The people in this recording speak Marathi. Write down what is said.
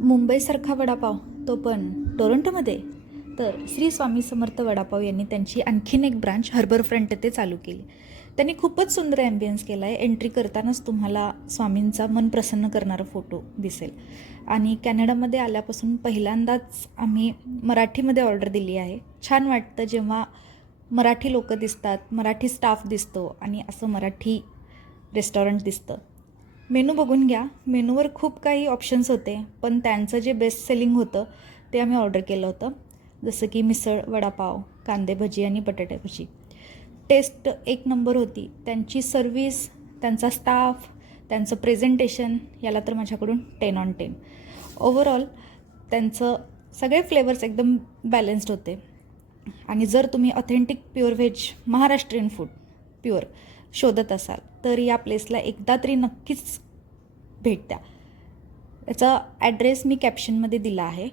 मुंबईसारखा वडापाव, तो पण टोरंटोमध्ये. तर श्री स्वामी समर्थ वडापाव यांनी त्यांची आणखीन एक ब्रांच हार्बर फ्रंट येथे चालू केली. त्यांनी खूपच सुंदर ॲम्बियन्स केला आहे. एंट्री करतानाच तुम्हाला स्वामींचा मन प्रसन्न करणारा फोटो दिसेल. आणि कॅनडामध्ये आल्यापासून पहिल्यांदाच आम्ही मराठीमध्ये ऑर्डर दिली आहे. छान वाटतं जेव्हा मराठी लोकं दिसतात, मराठी स्टाफ दिसतो आणि असं मराठी रेस्टॉरंट दिसतं. मेनू बघून घ्या. मेनूवर खूप काही ऑप्शन्स होते, पण त्यांचं जे बेस्ट सेलिंग होतं ते आम्ही ऑर्डर केलं होतं. जसं की मिसळ, वडापाव, कांदे भजी आणि बटाटे भजी. टेस्ट एक नंबर होती. त्यांची सर्विस, त्यांचा स्टाफ, त्यांचं प्रेझेंटेशन याला तर माझ्याकडून 10/10. ओव्हरऑल त्यांचं सगळे फ्लेवर्स एकदम बॅलन्स्ड होते. आणि जर तुम्ही authentic pure veg Maharashtrian food pure शोधत असाल तर या प्लेसला एकदा तरी नक्कीच भेट द्या. याचा ॲड्रेस मी कॅप्शनमध्ये दिला आहे.